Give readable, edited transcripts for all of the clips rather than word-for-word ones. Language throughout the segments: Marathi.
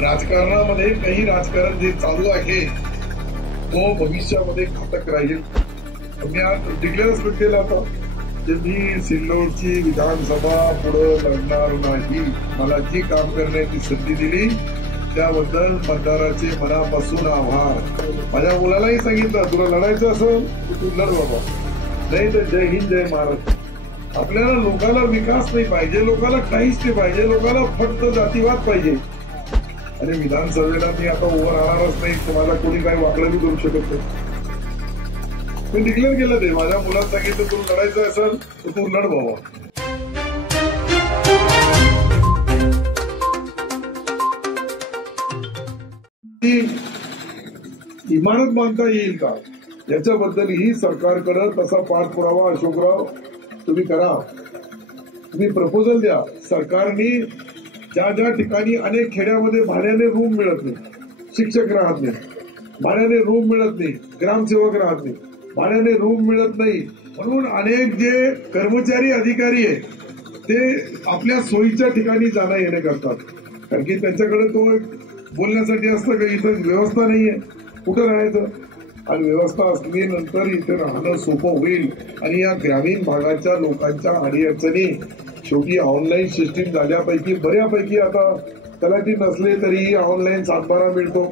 राजकारणामध्ये काही राजकारण जे चालू आहे तो भविष्यामध्ये घातक राहील. मी आज डिक्लेअर केलं होतं की मी सिल्लोडची विधानसभा पुढे लढणार नाही. मला जी काम करण्याची संधी दिली त्याबद्दल मतदाराचे मनापासून आभार. माझ्या मुलालाही सांगितलं तुला लढायचं असेल तू लढ बाबा, नाही तर जय हिंद जय महाराष्ट्र. आपल्याला लोकांना विकास नाही पाहिजे, लोकांना काहीच नाही पाहिजे, लोकांना फक्त जातीवाद पाहिजे. आणि विधानसभेला मी आता उभं राहणारच नाही, तुम्हाला कोणी काही वाकडं बी करू शकत नाही. मी डिक्लेअर केलं ते. माझ्या मुलाला सांगितलं तुला लढायचं असेल तर तू लढ बाबा. इमारत बांधता येईल का याच्याबद्दलही सरकारकडे तसा पाठपुरावा अशोकराव तुम्ही करा. तुम्ही प्रपोजल द्या. सरकारने ज्या ज्या ठिकाणी अनेक खेड्यामध्ये भाड्याने रूम मिळत नाही, शिक्षक राहत नाही, भाड्याने रूम मिळत नाही, ग्रामसेवक राहत नाही, भाड्याने रूम मिळत नाही, म्हणून अनेक जे कर्मचारी अधिकारी आहेत ते आपल्या सोयीच्या ठिकाणी जाणं येणे करतात. कारण की त्यांच्याकडे तो बोलण्यासाठी असतं की इथं व्यवस्था नाहीये, कुठं राहायचं. आणि व्यवस्था असल्यानंतर इथे राहणं सोपं होईल. आणि या ग्रामीण भागाच्या लोकांच्या अडीअडचणी शेवटी ऑनलाईन सिस्टीम झाल्यापैकी बऱ्यापैकी आता तलाठी नसले तरीही ऑनलाईन सातबारा मिळतो.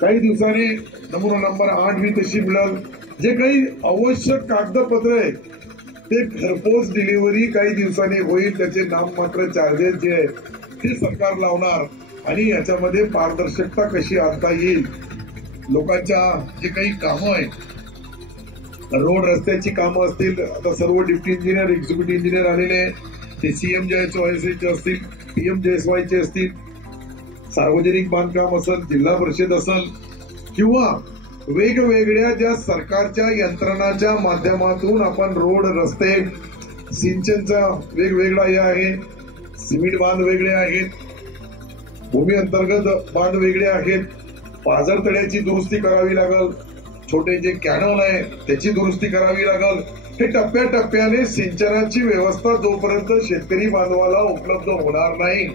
काही दिवसांनी नमुना नंबर 8 ही तशी मिळेल. जे काही आवश्यक कागदपत्र आहेत ते घरपोच डिलिव्हरी काही दिवसांनी होईल. त्याचे नाममात्र चार्जेस जे आहेत ते सरकार लावणार. आणि याच्यामध्ये पारदर्शकता कशी आणता येईल. लोकांच्या जे काही कामं आहेत, रोड रस्त्याची कामं असतील, आता सर्व डिप्टी इंजिनियर एक्झिक्युटिव्ह इंजिनियर आलेले, ते CMJSYचे असतील, PMJSYचे असतील, सार्वजनिक बांधकाम असेल, जिल्हा परिषद असेल, किंवा वेगवेगळ्या ज्या सरकारच्या यंत्रणाच्या माध्यमातून आपण रोड रस्ते सिंचनचा वेगवेगळा हे आहे, सिमेंट बांध वेगळे आहेत, भूमी अंतर्गत बांध वेगळे आहेत, पाझर तळ्याची दुरुस्ती करावी लागल, छोटे जे कॅनॉल आहे त्याची दुरुस्ती करावी लागल. हे टप्प्याटप्प्याने सिंचनाची व्यवस्था जोपर्यंत शेतकरी बांधवाला उपलब्ध होणार नाही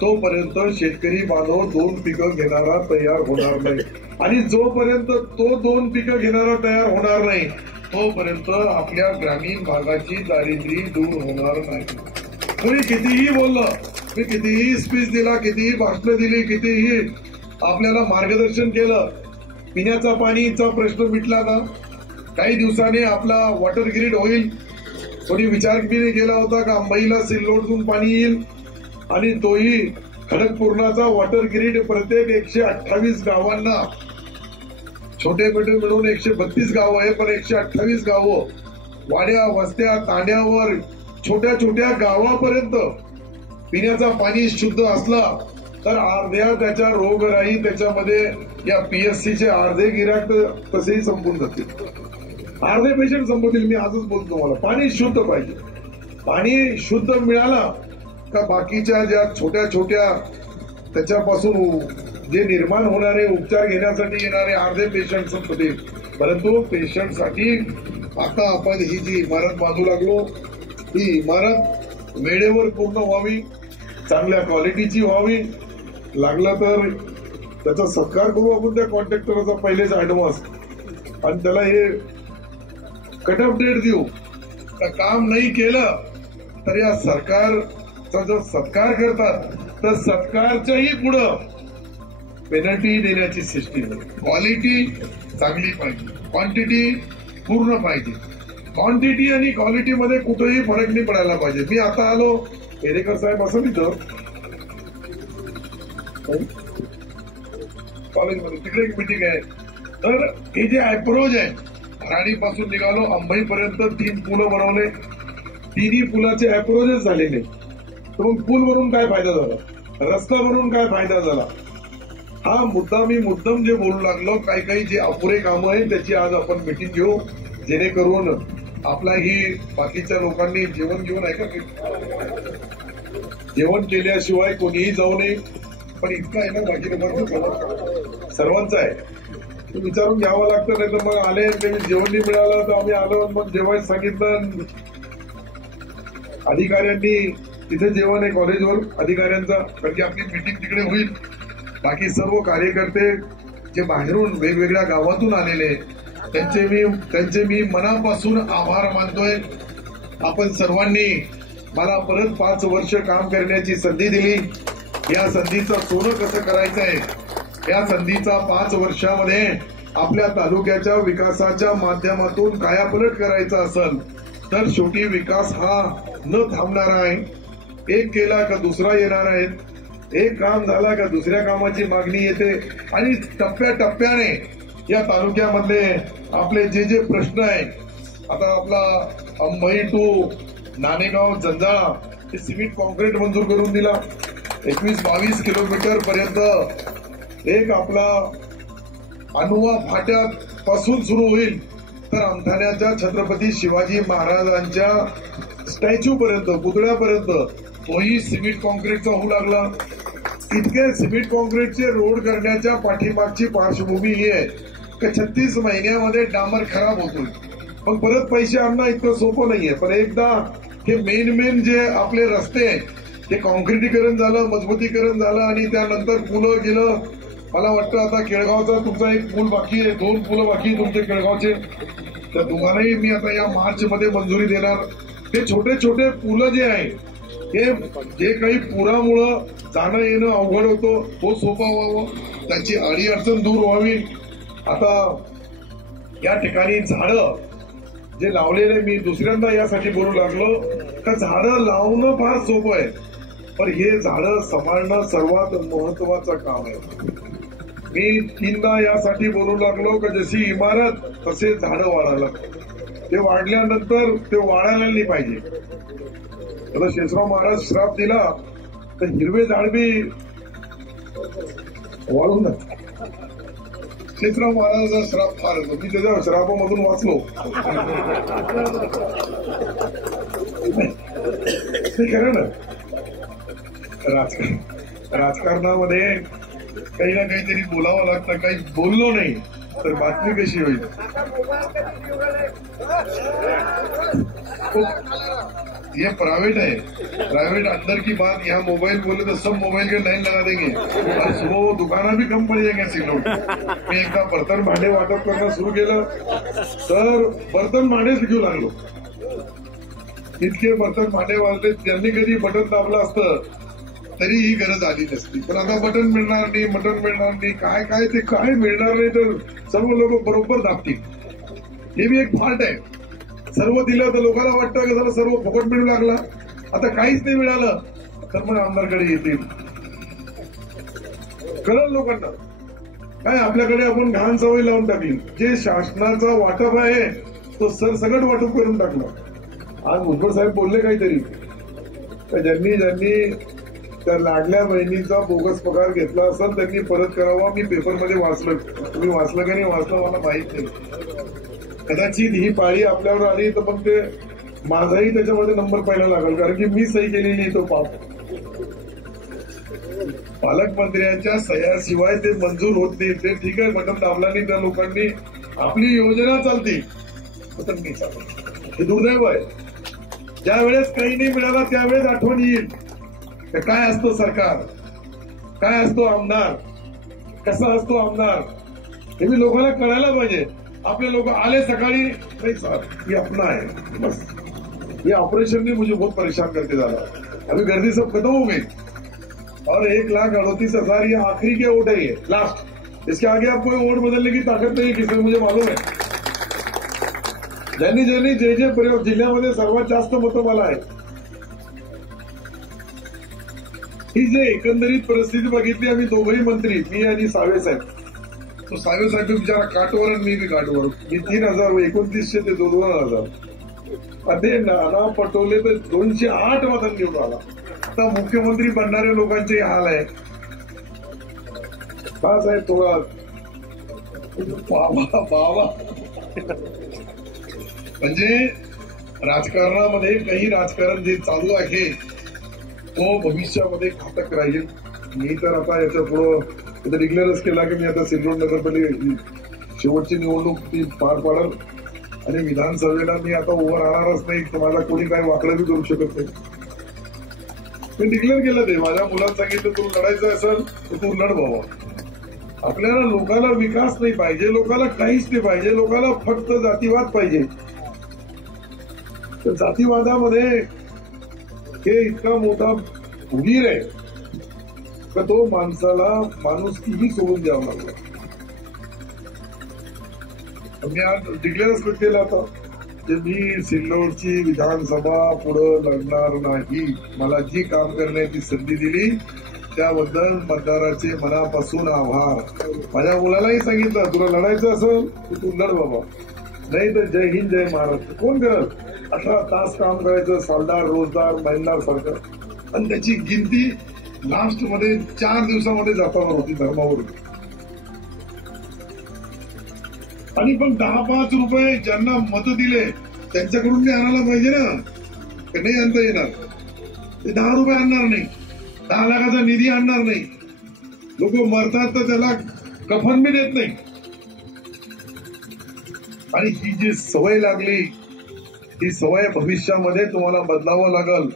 तोपर्यंत शेतकरी बांधव 2 पिकं घेणारा तयार होणार नाही. आणि जोपर्यंत तो 2 पिकं घेणारा तयार होणार नाही तोपर्यंत आपल्या ग्रामीण भागाची दारिद्र्य दूर होणार नाही. कोणी कितीही बोललं, मी कितीही स्पीच दिला, कितीही भाषणं दिली, कितीही आपल्याला मार्गदर्शन केलं, पिण्याचा पाणीचा प्रश्न मिटला का? काही दिवसांनी आपला वॉटर ग्रीड होईल. कोणी विचार केला होता का अंबईला सिल्लोडतून पाणी येईल आणि तोही खडकपूर्णाचा वॉटर ग्रीड प्रत्येक 128 गावांना, छोटे मोठे मिळून 132 गावं आहे, पण 128 गावं, वाड्या वस्त्या तांड्यावर छोट्या छोट्या गावापर्यंत पिण्याचा पाणी शुद्ध असला तर अर्ध्या त्याच्या रोगराई त्याच्यामध्ये या PSCचे अर्धे गिराक तसेही संपून जातील, अर्धे पेशंट संपतील. मी आजच बोलतो तुम्हाला, पाणी शुद्ध पाहिजे. पाणी शुद्ध मिळाला का बाकीच्या ज्या छोट्या छोट्या त्याच्यापासून जे निर्माण होणारे उपचार घेण्यासाठी येणारे अर्धे पेशंट संपतील. परंतु पेशंटसाठी आता आपण ही जी इमारत बांधू लागलो ही इमारत वेळेवर पूर्ण व्हावी, चांगल्या क्वालिटीची व्हावी. लागला तर त्याचा सत्कार करू आपण त्या कॉन्ट्रॅक्टरचा पहिलेच ऍडव्हान्स, आणि त्याला हे कट ऑफ डेट देऊ. काम नाही केलं तर या सरकारचा जो सत्कार करतात तर सत्कारच्याही पुढं पेनल्टी देण्याची सिस्टीम. क्वालिटी चांगली पाहिजे, क्वांटिटी पूर्ण पाहिजे. क्वांटिटी आणि क्वालिटी मध्ये कुठेही फरक नाही पडायला पाहिजे. मी आता आलो, पेरेकर साहेब असं तिथं कॉलेजमध्ये, तिकडे एक मिटिंग आहे. तर हे जे अप्रोच आहे, राणीपासून निघालो अंबईपर्यंत 3 पुलं बनवले, 3ही पुलाचे अप्रोचेस झालेले. तर मग पूल बनवून काय फायदा झाला, रस्ता बनवून काय फायदा झाला, हा मुद्दा मी मुद्दाम जे बोलू लागलो. काही काही जे अपुरे कामं आहेत त्याची आज आपण मिटिंग घेऊ, जेणेकरून आपला ही बाकीच्या लोकांनी जेवण घेऊन आहे का, जेवण केल्याशिवाय कोणीही जाऊ नये. पण इतकं आहे ना, बाकी लोकांचं सर्वांचं आहे, विचारून घ्यावं लागतं. नाही तर मग आले जेवण नाही मिळालं तर आम्ही आलो, मग जेवायला सांगितलं. अधिकाऱ्यांनी तिथे जेवण आहे कॉलेजवर अधिकाऱ्यांचा, कारण की आपली मीटिंग तिकडे होईल. बाकी सर्व कार्यकर्ते जे बाहेरून वेगवेगळ्या गावातून आलेले त्यांचे मी मनापासून आभार मानतोय. आपण सर्वांनी मला परत 5 वर्ष काम करण्याची संधी दिली. या संधीचं सोनं कसं करायचंय, या संधीचा 5 वर्षामध्ये आपल्या तालुक्याच्या विकासाच्या माध्यमातून कायापलट करायचा असेल तर शेवटी विकास हा न थांबणारा आहे. एक केला का दुसरा येणार आहे, एक काम झाला का दुसऱ्या कामाची मागणी येते आणि टप्प्याटप्प्याने या तालुक्यामधले आपले जे प्रश्न आहेत, आता आपला अंबई टू नाणेगाव जंजाळा हे सिमेंट कॉन्क्रीट मंजूर करून दिला. 21-22 किलोमीटर पर्यंत एक आपला अनुवा फाट्यापासून सुरू होईल तर आमठाण्याच्या छत्रपती शिवाजी महाराजांच्या स्टॅच्यू पर्यंत, पुतळ्यापर्यंत तोही सिमेंट कॉन्क्रीटचा होऊ लागला. इतके सिमेंट कॉन्क्रीटचे रोड करण्याच्या पाठीमागची पार्श्वभूमी ही आहे की 36 महिन्यामध्ये डांबर खराब होतोय. पण परत पैसे आणणं इतकं सोपं नाहीये. पण एकदा हे मेन जे आपले रस्ते ते कॉन्क्रिटीकरण झालं, मजबूतीकरण झालं आणि त्यानंतर पुलं गेलं. मला वाटतं आता केळगावचा तुमचा एक पूल बाकी आहे, 2 पुलं बाकी आहे तुमचे केळगावचे, तर तुम्हालाही मी आता या मार्च मध्ये मंजुरी देणार. हे छोटे पुलं जे आहे हे जे काही पुरामुळं जाणं येणं अवघड होतं तो सोपं व्हावं, त्याची अडीअडचण दूर व्हावी. आता या ठिकाणी झाडं जे लावलेले, मी दुसऱ्यांदा यासाठी बोलू लागलो का झाडं लावणं फार सोपं आहे, पण हे झाडं सांभाळणं सर्वात महत्वाचं काम आहे. मी 3दा यासाठी बोलू लागलो की जशी इमारत तसे झाडं वाढायला, ते वाढल्यानंतर ते वाढायला नाही पाहिजे. आता शेषराव महाराज श्राप दिला तर हिरवे झाड बी वाढून जात. शेषराव महाराजाचा श्राप फार होतो, मी त्याच्या श्रापामधून वाचलो. ते खरं ना, राजकारणामध्ये काही ना काहीतरी बोलावं लागतं. काही बोललो नाही तर बातमी कशी होईल. ये प्राइवेट है, प्राइवेट अंदर की बात. यहाँ मोबाइल बोले तो सब मोबाइल के लाइन लगा देंगे और सुबह वो दुकाना भी कम पड़ जाएंगे सिलोट. मी एकदा बर्तन भांडे वाटप करणं सुरू केलं तर बर्तन भांडेच घेऊ लागलो. इतके बर्तन भांडे वाजले, त्यांनी कधी बटन दाबलं असतं तरी ही गरज आली नसती. पण आता बटन मिळणार नाही, मटन मिळणार नाही, काय ते काय मिळणार नाही तर सर्व लोक बरोबर दाबतील. हे बी एक फॉल्ट आहे. सर्व दिलं तर लोकांना वाटतं की जरा सर्व फुकट मिळू लागला. आता काहीच नाही मिळालं तर मग आमदारकडे येतील. कळलं लोकांना काय आपल्याकडे आपण घाण सवय लावून टाकली. जे शासनाचा वाटप आहे तो सरसकट वाटप करून टाकला. आज भुजबळ साहेब बोलले काहीतरी, ज्यांनी त्या लाडल्या बहिणीचा बोगस पगार घेतला असेल त्यांनी परत करावा. मी पेपरमध्ये वाचलं, तुम्ही वाचलं का नाही वाचलं मला माहित नाही. कदाचित ही पाळी आपल्यावर आली तर मग ते माझाही त्याच्यामध्ये नंबर पहिला लागेल, कारण की मी सही केलेली तो पाप. पालकमंत्र्यांच्या सह्याशिवाय ते मंजूर होत नाही. ते ठीक आहे, बटन दाबला नाही त्या लोकांनी आपली योजना चालते, बटन नाही चालत. हे दुर्दैव आहे. ज्या वेळेस काही नाही मिळाला त्यावेळेस आठवण येईल काय असतो सरकार, काय असतो आमदार, कसा असतो आमदार. हे मी लोकांना कळायला पाहिजे. आपले लोक आले सकाळी, नहीं सर ये अपना है बस, ये ऑपरेशन ने मुझे बहुत परेशान करके डाला. अभी गर्दी सब खत्म हो गई और 1,38,000 ये आखिरी के वोट है, ये लास्ट. इसके आगे आप कोई वोट बदलने की ताकत नहीं किसमें, मुझे मालूम है. ज्यांनी जे प्रयोग जिल्ह्यामध्ये सर्वात जास्त मतं मला आहे. ही जे एकंदरीत परिस्थिती बघितली, आम्ही दोघंही मंत्री, मी आणि सावे साहेब. तो सावे साहेब बिचारा काटवर आणि मी बी काटवर. मी 3,000 2900 ते 2,000. अरे नाना पटोले तर 208 मतांनी निवडून आला. आता मुख्यमंत्री बनणाऱ्या लोकांचे हाल आहे का साहेब. थोडा बाबा म्हणजे राजकारणामध्ये काही राजकारण जे चालू आहे तो भविष्यामध्ये घातक राहील. मी तर आता याच्या पुढं डिक्लेअरच केला की मी आता सिल्लोड नगरपालिका शेवटची निवडणूक ती पार पाडल आणि विधानसभेला मी आता उभं राहणारच नाही. तुम्हाला कोणी काही वाकडं बी करू शकत नाही. मी डिक्लेअर केलं ते, माझ्या मुलांना सांगितलं तू लढायचं असेल तर तू लढ बाबा. आपल्याला लोकांना विकास नाही पाहिजे, लोकांना काहीच नाही पाहिजे, लोकांना फक्त जातीवाद पाहिजे. तर जातीवादामध्ये हे इतका मोठा भूगीर आहे का तो माणसाला माणुसकीही सोडून द्यावं लागलं. मी आज डिक्लेअरच केलं होतं की मी सिल्लोडची विधानसभा पुढे लढणार नाही. मला जी काम करण्याची संधी दिली त्याबद्दल मतदाराचे मनापासून आभार. माझ्या मुलालाही सांगितलं तुला लढायचं असेल तर तू लढ बाबा, नाही तर जय हिंद जय महाराष्ट्र. कोण करत 18 तास काम करायचं, सालदार रोजदार महिनदार सारखं, आणि त्याची गिनती लास्ट मध्ये 4 दिवसामध्ये जाताना होती धर्मावर. आणि पण 10-5 रुपये ज्यांना मत दिले त्यांच्याकडून ते आणायला पाहिजे ना, ते नाही आणता येणार. ते 10 रुपये आणणार नाही, 10 लाखाचा निधी आणणार नाही. लोक मरतात तर त्याला कफन बी देत नाही. आणि ही जी सवय लागली, ही सवय भविष्यामध्ये तुम्हाला बदलावं लागल.